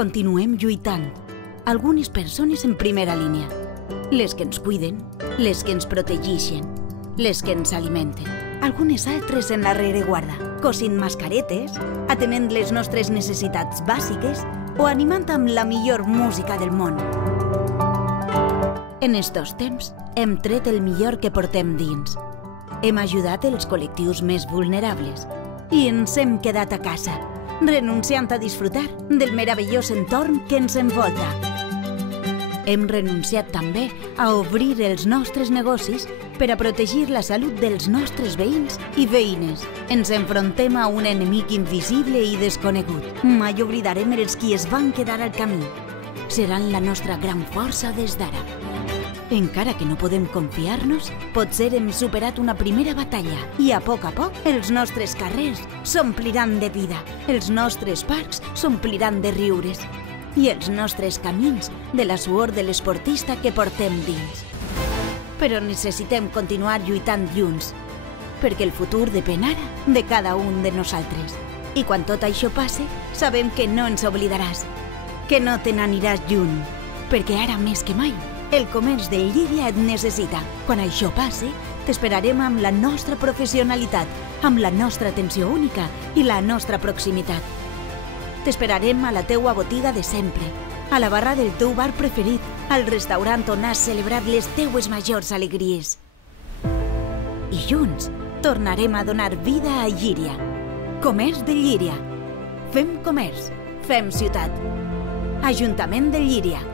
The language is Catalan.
Continuem lluitant. Algunes persones en primera línia. Les que ens cuiden, les que ens protegeixen, les que ens alimenten. Algunes altres en la rereguarda, cosint mascaretes, atenent les nostres necessitats bàsiques o animant amb la millor música del món. En estos temps hem tret el millor que portem dins. Hem ajudat els col·lectius més vulnerables i ens hem quedat a casa, renunciant a disfrutar del meravellós entorn que ens envolta. Hem renunciat també a obrir els nostres negocis per a protegir la salut dels nostres veïns i veïnes. Ens enfrontem a un enemic invisible i desconegut. Mai oblidarem els qui es van quedar al camí. Seran la nostra gran força des d'ara. Encara que no podem confiar-nos, potser hem superat una primera batalla i a poc els nostres carrers s'ompliran de vida, els nostres parcs s'ompliran de riures i els nostres camins de la suor de l'esportista que portem dins. Però necessitem continuar lluitant junts, perquè el futur depèn ara de cada un de nosaltres. I quan tot això passe, sabem que no ens oblidaràs, que no te n'aniràs lluny, perquè ara més que mai el comerç de Llíria et necessita. Quan això passe, t'esperarem amb la nostra professionalitat, amb la nostra atenció única i la nostra proximitat. T'esperarem a la teua botiga de sempre, a la barra del teu bar preferit, al restaurant on has celebrat les teues majors alegries. I junts tornarem a donar vida a Llíria. Comerç de Llíria. Fem comerç, fem ciutat. Ajuntament de Llíria.